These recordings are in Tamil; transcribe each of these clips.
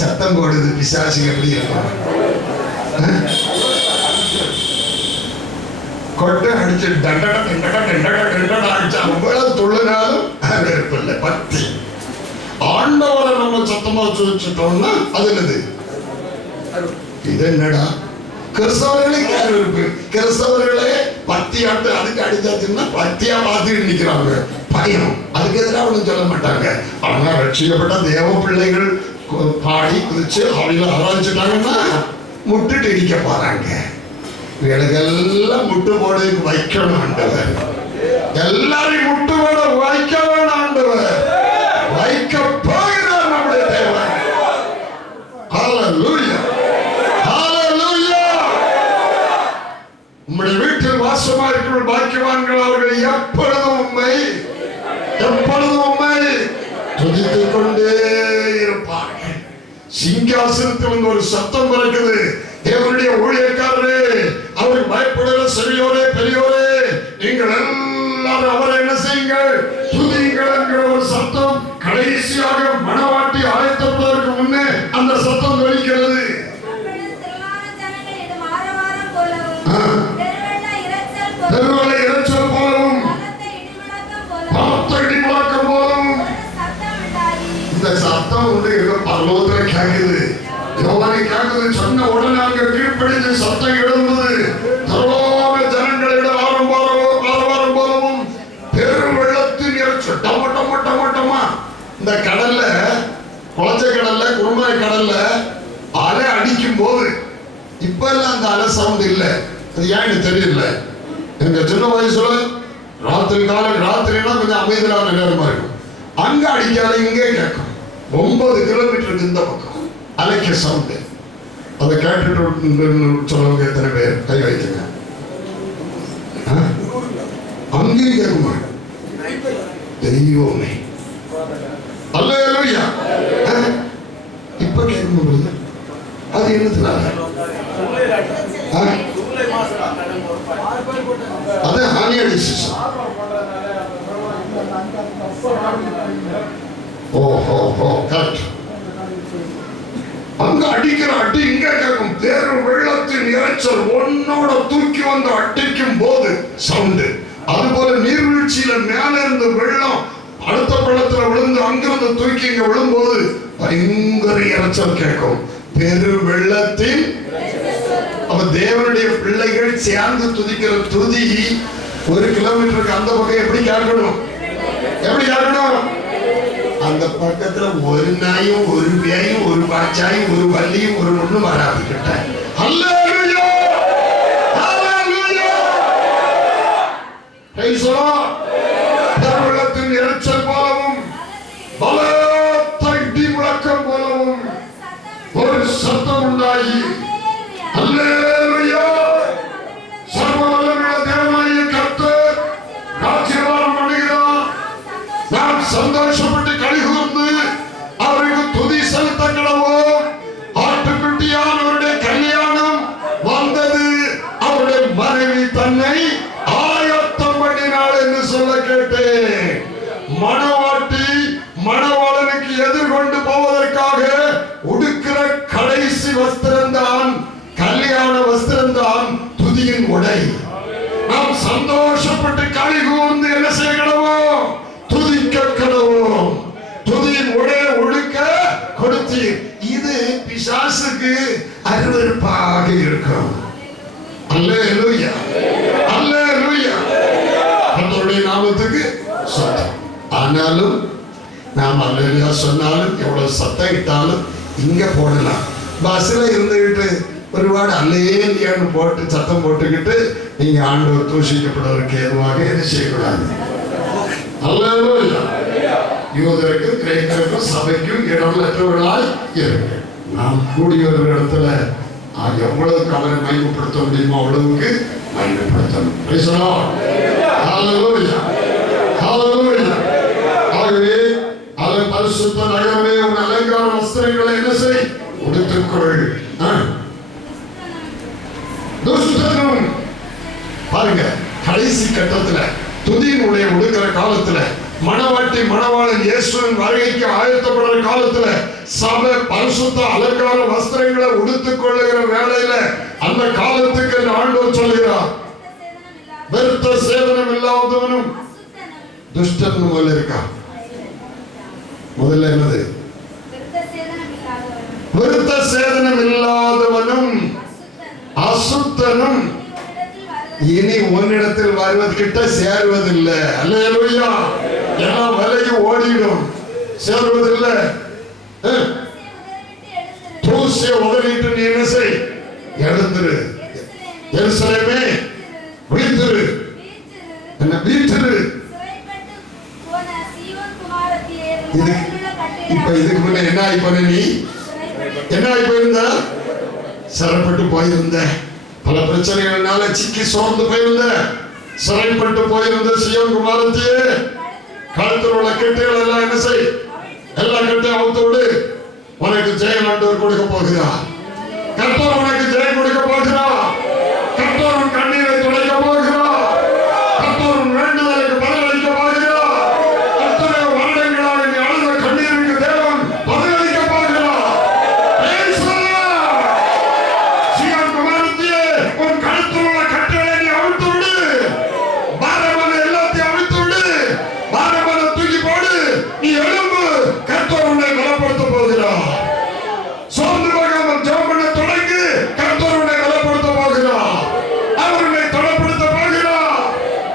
சத்தம் போடுது பிசாசு எப்படி இருக்கும்? கொட்டை அடிச்சு அடிச்சா துள்ளினாலும் வெறுப்பில்லை. பக்தி. ஆண்டவரை நம்ம சத்தமா சொல்லிட்டோம்னா அது என்னது? இது என்னடா கிறிஸ்தவர்களே கேள்வி. கிறிஸ்தவர்களே பக்தியாட்டு அதுக்கு அடிச்சாச்சுன்னா பக்தியா பார்த்துட்டு நிக்கிறாங்க. பயம். அதுக்கு எதிராக ஒன்றும் சொல்ல மாட்டாங்க. ஆனா ரட்சிக்கப்பட்ட தேவ பிள்ளைகள் பாடி குதிச்சு அவையில ஆராய்ச்சிட்டாங்கன்னா முட்டுட்டு இடிக்க போறாங்க. இவர்களுக்கெல்லாம் முட்டு போட வைக்கணும் ஆண்டவர். எல்லாரையும் முட்டு போட வைக்க வேணும் ஆண்டவர். வைக்க போகிறார் நம்முடைய தேவன். ஹல்லேலூயா, ஹல்லேலூயா. உம்முடைய வீட்டில் வாசமா இருக்கிற பாக்கியவான்கள் அவர்கள் எப்பொழுதும் உம்மை துதித்துக் கொண்டே இருப்பார்கள். சிங்காசனத்தில் ஒரு சத்தம் பிறக்குது. தேவனுடைய ஊழியக்காரரே, அவருக்கு பயப்படுகிற சிறியோரே பெரியோரே, நீங்கள் எல்லாரும் அவரை என்ன செய்யுங்கள்? துதியுங்கள் என்கிற ஒரு சத்தம் கடைசியாக மணவாட்டி ஆயத்தப்படுவதற்கு முன்னே அந்த சத்தம் ஒலிக்கிறது. பெருவெள்ளை இரைச்சல் போலவும் பலத்த இடி முழக்கம் போலவும் இந்த சத்தம் வந்து பரலோகத்தில் கேட்குது. யோவானை கேட்குது. சொன்ன உடனே அங்க கீழ்ப்படிந்து சத்தம் எழுந்தது. தரோக ஜனங்களிடம் ஆரவாரம் போலவும் பெரும் வெள்ளத்தின் இரைச்சல் டமட்டமா. இந்த கடல்ல, குளச்ச கடல்ல, குறும்பை கடல்ல அலை அடிக்கும் போது இப்ப எல்லாம் அந்த அலை சவுண்ட் இல்லை. அது ஏன்னு தெரியல. எங்க சின்ன வயசுல ராத்திரினா கொஞ்சம் அமைதியான நேரமா இருக்கும். அங்க அடிக்காத இங்கே கேட்கும். 9 கிலோமீட்டருக்கு இந்த பக்கம் அலைக்க சவுண்டு. அதை கேட்டுட்டு சொல்லுவாங்க. எத்தனை பேர் கை வைத்துங்க? அங்கேயும் கேட்குமா? தெய்வமே, அல்லேலூயா. இப்ப கேட்கும் அது என்னதுனால? அது ஹானி அடிச்சு. ஓஹோ, கரெக்ட். அங்க அடிக்கிற அடி இங்க கேட்கும். தேர் வெள்ளத்தின் இரைச்சல் ஒன்னோட தூக்கி வந்து அடிக்கும் போது சவுண்டு. அதுபோல நீர்வீழ்ச்சியில மேல இருந்து வெள்ளம் அடுத்த பள்ளத்துல விழுந்து அங்கிருந்து தூக்கி இங்க விழும்போது பயங்கர இரைச்சல் கேட்கும். பெரு வெள்ளத்தின். அப்ப தேவனுடைய பிள்ளைகள் சேர்ந்து துதிக்கிற துதி 1 கிலோமீட்டருக்கு அந்த பக்கம் எப்படி கேட்கணும்? அந்த பக்கத்துல ஒரு நாயும் ஒரு பேயும் ஒரு பாச்சாயும் ஒரு வள்ளியும் ஒரு ஒண்ணும் வராது கிட்ட. ஹல்லேலூயா, ஹல்லேலூயா. Praise the Lord. பெருவெள்ளத்தின் இரைச்சல் போலவும் பலத்த இடி முழக்கம் போலவும் ஒரு சத்தம் உண்டாகி, ஹல்லேலூயா, சர்வவல்லமையுள்ள தேவனாகிய கர்த்தர் ராஜ்யபாரம் பண்ணுகிறார். நாம் சந்தோஷப்பட்டு கலிகூர்ந்து அவருக்கு துதி செலுத்த கடவோம். ஆட்டுக்குட்டியானவருடைய கல்யாணம் வந்தது. அவருடைய மனைவி தன்னை ஆயத்தம் பண்ணினாள் என்று சொல்ல கேட்டேன். மணவாட்டி மணவாளனுக்கு எதிர்கொண்டு போவதற்காக உடுக்கிற கடைசி வஸ்திரம்தான், கல்யாண வஸ்திரம்தான் துதியின் உடை. நாம் சந்தோஷப்பட்டு கலிகூர்ந்து என்ன செய்ய கடவோம்? துதிக்க கடவோம். துதியின் உடைய ஒழுக்க கொடுத்து. இது பிசாசுக்கு அருவருப்பாக இருக்கும். அல்லேலூயா, அல்லேலூயா. கர்த்தருடைய நாமத்துக்கு சத்தம். ஆனாலும் நாம் அல்லேலூயா சொன்னாலும் எவ்வளவு சத்தம் இட்டாலும் இங்க போடலாம். பஸ்ல இருந்துகிட்டு ஒருபாடு அல்லேலூயான்னு போட்டு சத்தம் போட்டுக்கிட்டு நீங்க ஆண்டவர் தூஷிக்கப்படுவதற்கு ஏதுவாக என்ன செய்யக்கூடாது. அல்லேலூயா. யூதருக்கு கிரேக்கருக்கும் சபைக்கும் இடமற்றவர்களாய் இருக்கு. நாம் கூடிய ஒரு இடத்துல எவ்வளவுக்கு அவரை மகிமைப்படுத்த முடியுமோ அவ்வளவுக்கு மகிமைப்படுத்தணும். Praise the Lord. ஹல்லேலூயா, ஹல்லேலூயா. ஆகவே அவர் பரிசுத்த நகரமே உன் அலங்கார வஸ்திரங்களை என்ன செய்? உடுத்துக்கொள். துஷ்டனும் பாருங்க, கடைசி கட்டத்துல துதியினுடைய உடுக்கிற காலத்துல மணவாட்டி மணவாளன் இயேசுவின் வருகைக்கு ஆயத்தப்படுற காலத்துல சபை பரிசுத்த அலங்கார வஸ்திரங்களை உடுத்துக் கொள்ளுகிற வேளையில அந்த காலத்துக்கு ஆண்டவர் சொல்கிறார், விருத்த சேதனம் இல்லாதவனும் துஷ்டனும் போல இருக்கா. முதல்ல என்னது? விருத்த சேதனம் இல்லாதவனும் அசுத்தனும் இனி உன்னிடத்தில் வருவதற்கிட்ட சேர்வதில்லை. அல்லேலூயா. எல்லாம் விலகி ஓடிடும், சேர்வதில்லை. தூசிய உதறிட்டு நீ என்ன செய்? எழுந்துரு. எருசலேமே வீழ்ந்துரு. என்ன வீழ்ந்துரு? இப்ப இதுக்கு முன்ன என்ன ஆகி போன? நீ என்ன ஆகி போயிருந்த? சிறைப்பட்டு போயிருந்த, பல பிரச்சனைகள்னால சிக்கி சோர்ந்து போயிருந்த, சிறைப்பட்டு போயிருந்த சீயோன் குமாரத்தியே, கழுத்தில் உள்ள கெட்டுகள் எல்லாம் என்ன செய்? எல்லா கட்டையும் அவுத்து விடு. உனக்கு ஜெயம் ஆண்டவர் கொடுக்க போகிறார். கர்த்தர் உனக்கு ஜெயம் கொடுக்க போகிறார். கர்த்தர் உன் கண்ணீரை துடைக்க போகிறார். கர்த்தர் உன் வேண்டுதலுக்கு பதிலளிக்க போகிறார். கர்த்தரை வருடங்களாக நீ அழுத கண்ணீருக்கு தேவன் பதிலளிக்க போகிறார். சீயோன் குமாரத்தியே, உன் கழுத்தில் உள்ள கட்டைகளை நீ அவிழ்த்து விடு. பாரமான எல்லாத்தையும் அவிழ்த்து விடு. பாரமான தூக்கி போடு. நீ எழும்பு. கர்த்தர் உன்னை பலப்படுத்த போகிறார். சோர்ந்து போகாமல் ஜெபம் பண்ண தொடங்கி. கர்த்தர் உன்னை பலப்படுத்த போகிறார். அவர் உன்னை பலப்படுத்த போகிறார்.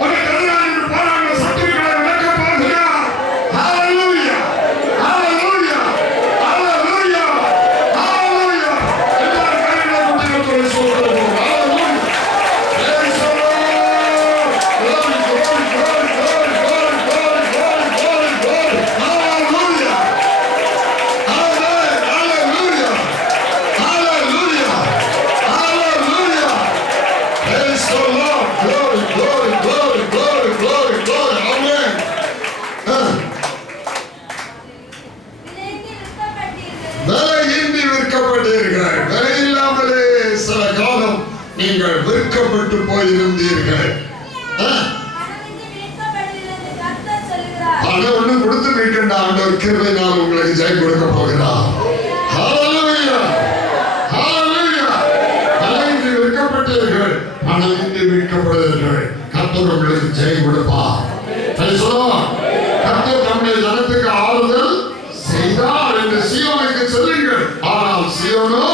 உனக்கு எதிராக போராடுற சத்துருக்களை விலக்க போகிறார். ஹalleluya, ஹalleluya, ஹalleluya, ஹalleluya. எல்லா காரியங்களும் கர்த்தரை ஸ்தோத்திரம். ஹalleluya. Praise the Lord. Glory, glory, glory, glory, glory, glory, glory, glory, glory. Hallelujah. Hallelujah. Hallelujah. Hallelujah. Praise the Lord. Glory, glory, glory, glory, glory, glory. Amen. விலையின்றி விற்கப்பட்டீர்கள். விலை இல்லாமலே சில காலம் நீங்கள் விற்கப்பட்டு போயிருந்தீர்கள். பணம் ஒண்ணு கொடுத்து மீட்கின்ற ஆண்டவர் கிருபையினால் உங்களுக்கு ஜெயம் கொடுக்க போகிறார். ஹalleluya, ஹalleluya. விலையின்றி விற்கப்பட்டீர்கள், பணமின்றி விற்கப்படுவீர்கள். கர்த்தர் உங்களுக்கு ஜெயம் கொடுப்பார். கர்த்தர் தம்முடைய ஜனத்துக்கு ஆறுதல் செய்தார் என்று சீயோனுக்கு சொல்லுங்கள். ஆனால் சீயோனோ,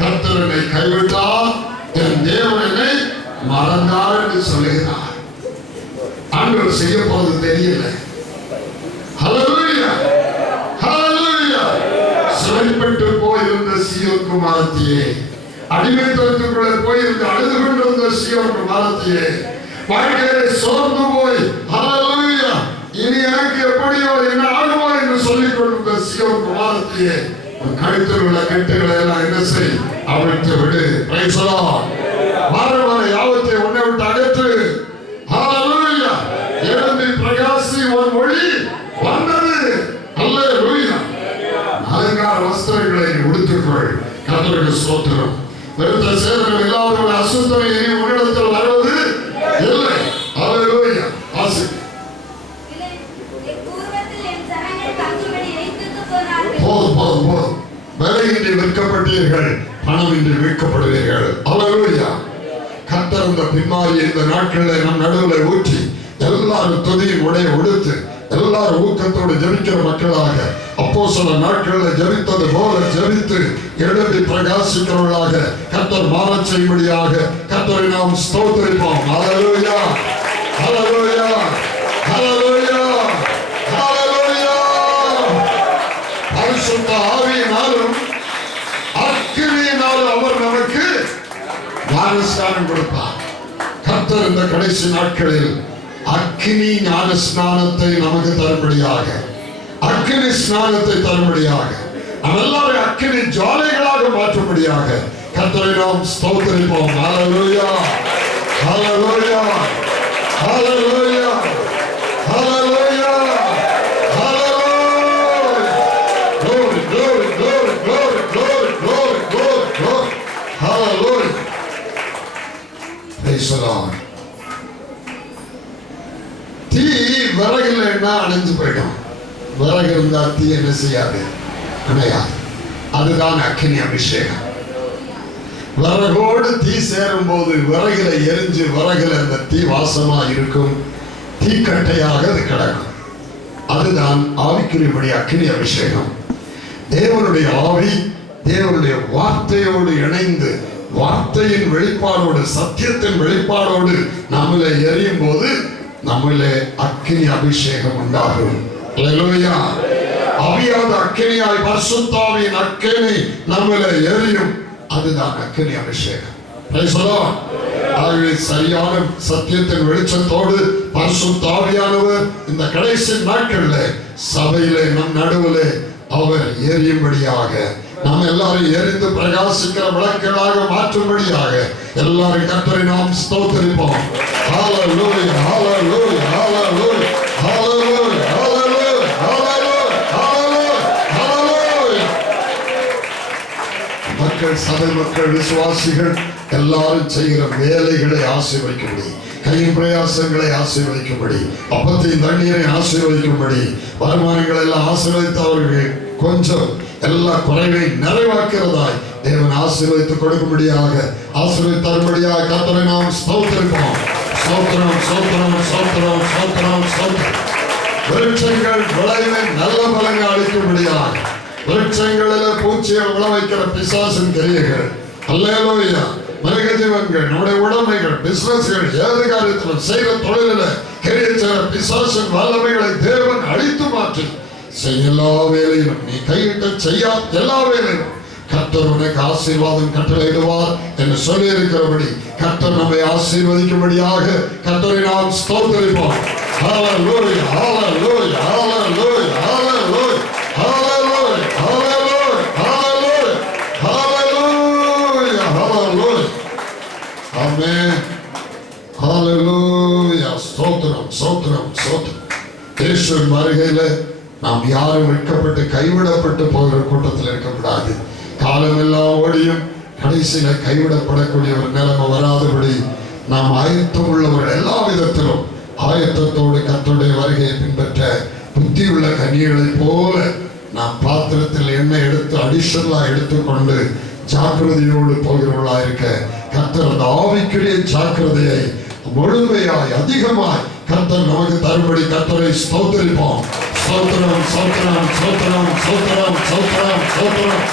கர்த்தர் என்னை கைவிட்டார், என் தேவன் என்னை மறந்தார் என்று சொல்லுகிறார். ஆண்டவர் செய்ய போவது தெரியல. ஹalleluya, ஹalleluya. சிறைப்பட்டு போயிருந்த சீயோன் குமாரத்தியே, அடிமைத்தனத்துக்குள்ளே போயிருந்த அழுது கொண்டிருந்த சீயோன் குமாரத்தியே, வாழ்க்கையை சோர்ந்து போய் ஹalleluya, இனி எனக்கு எப்படியோ என்ன ஆகுமோ என்று சொல்லிக் கொண்டிருந்த சீயோன் குமாரத்தியே, உன் கழுத்தில் உள்ள கட்டுகளை எல்லாம் என்ன செய்? அவிழ்த்து விடு. Praise the Lord. மாறமான யாவத்தை உன்னை விட்டு அகற்று. ஹalleluya. எழும்பி பிரகாசி, உன் ஒளி வந்தது. ஹalleluya. அலங்கார வஸ்திரங்களை உடுத்திக்கொள். கர்த்தருக்கு ஸ்தோத்திரம். விருத்த சேதனம் இல்லாதவர்கள் அசுத்தம் இனி உன்னிடத்தில் வருவது இல்லை. ஹalleluya. ஆசி போதும். விலையின்றி விற்கப்பட்டீர்கள், பணமின்றி விற்கப்படுவீர்கள். ஹalleluya. கர்த்தர் இந்த பின்மாறி இந்த நாட்களில் நம் நடுவில் ஊற்றி எல்லாரும் துதியின் உடைய உடுத்து எல்லாரும் ஊக்கத்தோடு ஜெபிக்கிற மக்களாக அப்போஸ்தல நாட்களில் ஜெபித்தது போல ஜெபித்து எழுதி பிரகாசிக்கிறவர்களாக கர்த்தர் மாறச் செய்யும்படியாக கர்த்தரை நாம் ஸ்தோத்திரிப்போம். ஹalleluya, ஹalleluya, ஹalleluya, ஹalleluya. பரிசுத்த ஆவியினாலும் அக்கினியினாலும் அவர் நமக்கு ஞானஸ்நானம் கொடுப்பார். கர்த்தர் இந்த கடைசி நாட்களில் அக்கினி ஞான ஸ்நானத்தை நமக்கு தரும்படியாக, அக்கினி ஸ்நானத்தை தரும்படியாக, நம்மெல்லாரும் அக்கினி ஜுவாலைகளாக மாற்றும்படியாக கர்த்தரை நாம் ஸ்தோத்திரிப்போம். ஹalleluya, ஹalleluya, ஹalleluya, ஹalleluya, ஹalleluya. Glory, glory, glory, glory, glory, glory, glory, glory. Hallelujah. Praise the Lord. தீ விறகில்லைன்னா அணைஞ்சு போயிடும். விறகு இருந்தா தீ என்ன செய்யாது? அணையாது. அதுதான் அக்கினி அபிஷேகம். விறகோடு தீ சேரும் போது விறகுல எரிஞ்சு விறகுல அந்த தீ வாசமா இருக்கும், தீக்கட்டையாக அது கிடக்கும். அதுதான் ஆவிக்குரியபடி அக்கினி அபிஷேகம். தேவனுடைய ஆவி தேவனுடைய வார்த்தையோடு இணைந்து வார்த்தையின் வெளிப்பாடோடு சத்தியத்தின் வெளிப்பாடோடு நம்மளை எரியும் போது நம்மளே அக்கினி அபிஷேகம் உண்டாகும். அல்லேலூயா. ஆவியாத அக்கினியாய் பரிசுத்தாவியின் அக்கினி நம்மளை எரியும். அதுதான் அக்கினி அபிஷேகம். சரியான சத்தியத்தின் வெளிச்சத்தோடு பரிசுத்த ஆவியானவர் இந்த கடைசி நாட்களில் சபையிலே நம் நடுவிலே அவர் எரியும்படியாக நாம் எல்லாரும் எரிந்து பிரகாசிக்கிற விளக்குகளாக மாற்றும்படியாக எல்லாரும் கர்த்தரை நாம் ஸ்தோத்திரிப்போம். ஹல்லேலூயா, ஹல்லேலூயா, ஹல்லேலூயா, ஹல்லேலூயா, ஹல்லேலூயா, ஹல்லேலூயா, ஹல்லேலூயா. மக்கள், சபை மக்கள், விசுவாசிகள் எல்லாரும் செய்கிற வேலைகளை ஆசீர்வதிக்கும்படி, கையின் பிரயாசங்களை ஆசீர்வதிக்கும்படி, அப்பத்தையும் தண்ணீரை ஆசீர்வதிக்கும்படி, வருமானங்களை எல்லாம் ஆசீர்வதித்து அவர்கள் கொஞ்சம் எல்லா குறைவை நிறைவாக்குறதாய் தேவன் ஆசீர்வதித்து கொடுக்கும்படியாக ஆசீர்வதித்து தரும்படியாக கர்த்தரை நாம் ஸ்தோத்திரிப்போம். ஸ்தோத்திரம், ஸ்தோத்திரம், ஸ்தோத்திரம், ஸ்தோத்திரம், ஸ்தோத்திரம். விருட்சங்கள் விளைவை நல்ல பலங்கள் அளிக்கும்படியாக விருட்சங்களில் பூச்சியை விளைவிக்கிற பிசாசின் கிரியைகள், அல்லேலூயா, மிருக ஜீவன்கள், நம்முடைய உடைமைகள், பிசினஸ்கள், ஏது காரியத்திலும் செய்கிற தொழிலில் கிரியை செய்கிற பிசாசின் வல்லமைகளை தேவன் அழித்து மாற்றி எல்லா வேலையிலும் நீ கையிட்ட செய்யா எல்லா வேலையிலும் கர்த்தர் உனக்கு ஆசீர்வாதம் கட்டளையிடுவார் என்று சொல்லி இருக்கிறபடி கர்த்தர் நம்மை ஆசீர்வதிக்கும்படியாக கர்த்தரை நாம் ஸ்தோத்திரிப்போம். ஹல்லேலூயா, ஹல்லேலூயா, ஹல்லேலூயா, ஹல்லேலூயா, ஹல்லேலூயா, ஹல்லேலூயா, ஹல்லேலூயா, ஹல்லேலூயா, ஹல்லேலூயா. ஆமென். ஹல்லேலூயா. ஸ்தோத்திரம், ஸ்தோத்திரம், ஸ்தோத்திரம். இயேசுவின் வருகையிலே நாம் யாரும் வெட்கப்பட்டு கைவிடப்பட்டு போகிற கூட்டத்தில் இருக்கக்கூடாது. காலமெல்லாம் ஓடியும் கடைசியில கைவிடப்படக்கூடிய ஒரு நிலைமை வராதபடி நாம் ஆயத்தம் உள்ளவர்கள் எல்லா விதத்திலும் ஆயத்தத்தோடு கர்த்தருடைய வருகையை பின்பற்ற புத்தியுள்ள கன்னிகளை போல நாம் பாத்திரத்தில் எண்ணெய் எடுத்து அடிஷனலா எடுத்துக்கொண்டு ஜாக்கிரதையோடு போகிறவர்களா இருக்க கர்த்தர் அந்த ஆவிக்குரிய ஜாக்கிரதையை முழுமையாய் அதிகமாய் கர்த்தர் நமக்கு தரும்படி கர்த்தரை ஸ்தோத்திரிப்போம். ஸ்தோத்திரம், ஸ்தோத்திரம், ஸ்தோத்திரம், ஸ்தோத்திரம், ஸ்தோத்திரம், ஸ்தோத்திரம்.